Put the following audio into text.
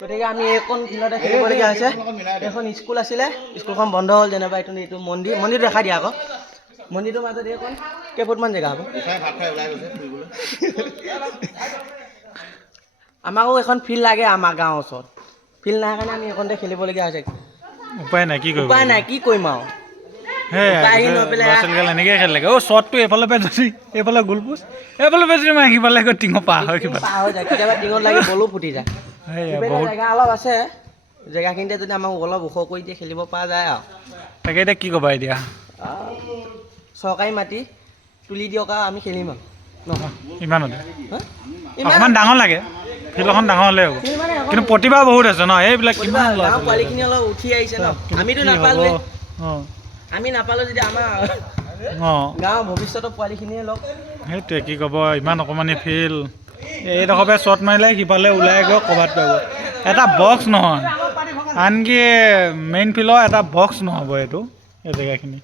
গতিকে আমি এইখন ফিল্ডতে খেলিবলগীয়া হৈছে এইখন স্কুল আছিলে স্কুলখন বন্ধ হ'ল যেনিবা এইটো মন্দিৰটো দেখাই দিয়া আকৌ মন্দিৰটোৰ মাজত এইখন কেইফুটমান জেগা হ'ব আমাকো এখন ফিল্ড লাগে আমাৰ গাঁৱৰ ওচৰত ফিল্ড নাই কাৰণে আমি এইখনতে খেলিবলগীয়া হৈছে উপায় নাই কি কৰিম আৰু এনেকৈ খেল লাগে শ্বটটো এইফালে পাই যদি এইফালে গোলপোষ্ট এইফালে পাই যদি মই সিফালে গৈ টিঙৰ পাৰ হয় কেতিয়াবা টিঙত লাগি বলো ফুটি যায় জেগা অলপ আছে জেগাখিনিতে যদি আমাক অলপ ওখ কৰি দিয়ে খেলিব পৰা যায় আৰু তাকে এতিয়া কি ক'বা এতিয়া চৰকাৰী মাটি তুলি দিয়ক আৰু আমি খেলিম আৰু নহয় ইমানতে অকণমান ডাঙৰ লাগে ফিল্ডখন ডাঙৰ হ'লে হ'ব কিন্তু প্ৰতিভা বহুত আছে ন এইবিলাক কিমান পোৱালিখিনি অলপ উঠি আহিছে ন আমিতো নাপালোৱে আমি নাপালোঁ যদি আমাৰ গাঁৱৰ ভৱিষ্যতৰ পোৱালিখিনিয়ে লওক সেইটোৱে কি ক'ব ইমান অকণমানি ফিল্ড এইডোখৰ পৰা শ্বট মাৰিলে সিফালে ওলাই গৈ ক'ৰবাত পাব এটা বক্স নহয় আনকি মেইন ফিল্ডৰ এটা বক্স নহ'ব এইটো এই জেগাখিনি